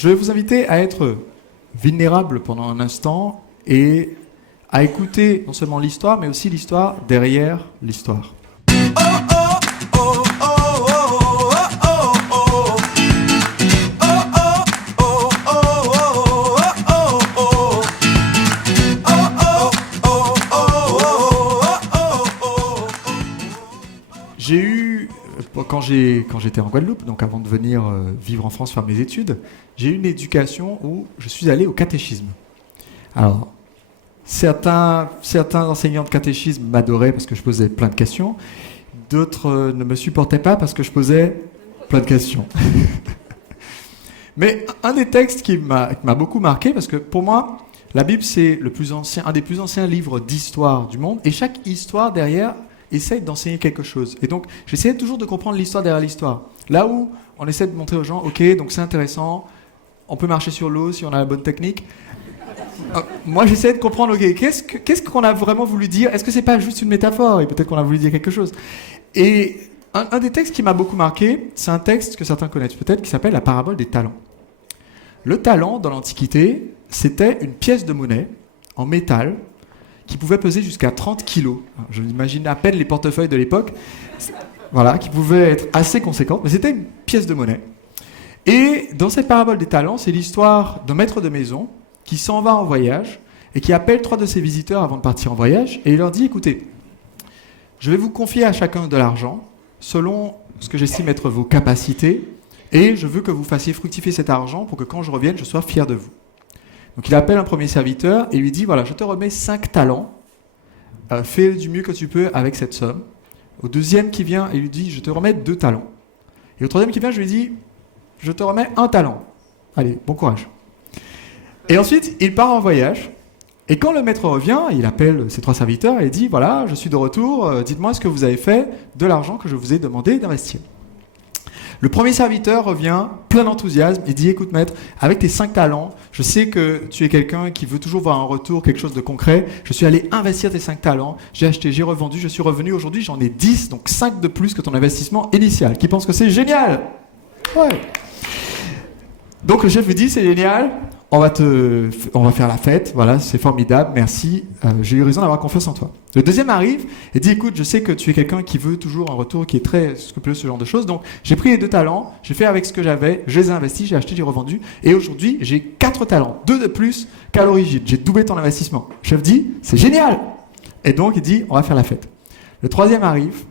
je vais vous inviter à être vulnérable pendant un instant et à écouter non seulement l'histoire, mais aussi l'histoire derrière l'histoire. J'ai eu, quand j'étais en Guadeloupe, donc avant de venir vivre en France faire mes études, j'ai eu une éducation où je suis allé au catéchisme. Alors, certains enseignants de catéchisme m'adoraient parce que je posais plein de questions, d'autres ne me supportaient pas parce que je posais plein de questions. Mais un des textes qui m'a beaucoup marqué, parce que pour moi, la Bible c'est un des plus anciens livres d'histoire du monde, et chaque histoire derrière essaye d'enseigner quelque chose. Et donc, j'essayais toujours de comprendre l'histoire derrière l'histoire. Là où on essaie de montrer aux gens, ok, donc c'est intéressant, on peut marcher sur l'eau si on a la bonne technique. Moi, j'essayais de comprendre, ok, qu'est-ce qu'on a vraiment voulu dire? Est-ce que c'est pas juste une métaphore? Et peut-être qu'on a voulu dire quelque chose. Et un des textes qui m'a beaucoup marqué, c'est un texte que certains connaissent peut-être, qui s'appelle la parabole des talents. Le talent, dans l'Antiquité, c'était une pièce de monnaie en métal qui pouvait peser jusqu'à 30 kilos. Je m'imagine à peine les portefeuilles de l'époque, voilà, qui pouvaient être assez conséquentes, mais c'était une pièce de monnaie. Et dans cette parabole des talents, c'est l'histoire d'un maître de maison qui s'en va en voyage et qui appelle 3 de ses visiteurs avant de partir en voyage, et il leur dit, écoutez, je vais vous confier à chacun de l'argent, selon ce que j'estime être vos capacités, et je veux que vous fassiez fructifier cet argent pour que quand je revienne, je sois fier de vous. Donc il appelle un premier serviteur et lui dit, voilà, je te remets 5 talents, fais du mieux que tu peux avec cette somme. Au deuxième qui vient, il lui dit, je te remets 2 talents. Et au troisième qui vient, je lui dis, je te remets 1 talent. Allez, bon courage. Et ensuite, il part en voyage. Et quand le maître revient, il appelle ses 3 serviteurs et il dit, voilà, je suis de retour, dites-moi ce que vous avez fait de l'argent que je vous ai demandé d'investir. Le premier serviteur revient plein d'enthousiasme et dit, écoute maître, avec tes 5 talents, je sais que tu es quelqu'un qui veut toujours voir un retour, quelque chose de concret. Je suis allé investir tes 5 talents, j'ai acheté, j'ai revendu, je suis revenu. Aujourd'hui, j'en ai 10, donc 5 de plus que ton investissement initial. Qui pense que c'est génial? Ouais. Donc le chef lui dit, c'est génial, on va faire la fête, voilà, c'est formidable, merci, j'ai eu raison d'avoir confiance en toi. Le deuxième arrive et dit, écoute, je sais que tu es quelqu'un qui veut toujours un retour, qui est très scrupuleux, ce genre de choses, donc j'ai pris les 2 talents, j'ai fait avec ce que j'avais, je les ai investis, j'ai acheté, j'ai revendu, et aujourd'hui, j'ai 4 talents, 2 de plus qu'à l'origine, j'ai doublé ton investissement. Le chef dit, c'est génial! Et donc, il dit, on va faire la fête. Le troisième arrive,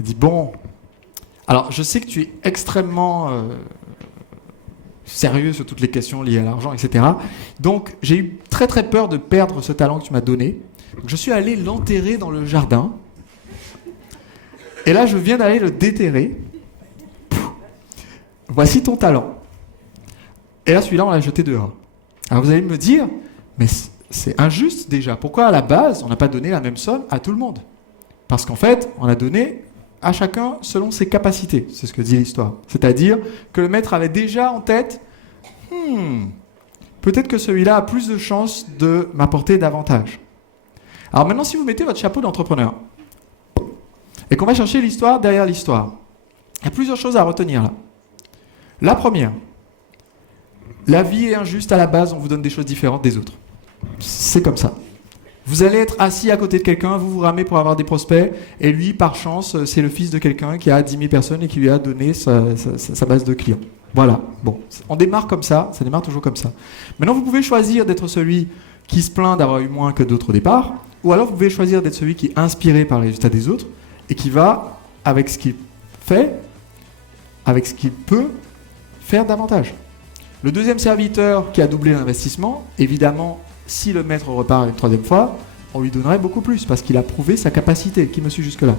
il dit, bon, alors je sais que tu es extrêmement sérieux sur toutes les questions liées à l'argent, etc. Donc, j'ai eu très très peur de perdre ce talent que tu m'as donné. Donc, je suis allé l'enterrer dans le jardin. Et là, je viens d'aller le déterrer. Voici ton talent. Et là, celui-là, on l'a jeté dehors. Alors, vous allez me dire, mais c'est injuste déjà. Pourquoi à la base, on n'a pas donné la même somme à tout le monde? Parce qu'en fait, on a donné à chacun selon ses capacités, c'est ce que dit l'histoire. C'est-à-dire que le maître avait déjà en tête, peut-être que celui-là a plus de chances de m'apporter davantage. Alors maintenant, si vous mettez votre chapeau d'entrepreneur et qu'on va chercher l'histoire derrière l'histoire, il y a plusieurs choses à retenir là. La première, la vie est injuste à la base, on vous donne des choses différentes des autres. C'est comme ça. Vous allez être assis à côté de quelqu'un, vous vous ramez pour avoir des prospects, et lui, par chance, c'est le fils de quelqu'un qui a 10 000 personnes et qui lui a donné sa base de clients. Voilà, bon, on démarre comme ça démarre toujours comme ça. Maintenant, vous pouvez choisir d'être celui qui se plaint d'avoir eu moins que d'autres au départ, ou alors vous pouvez choisir d'être celui qui est inspiré par les résultats des autres, et qui va, avec ce qu'il fait, avec ce qu'il peut, faire davantage. Le deuxième serviteur qui a doublé l'investissement, évidemment, si le maître repart une troisième fois, on lui donnerait beaucoup plus parce qu'il a prouvé sa capacité. Qui me suit jusque-là?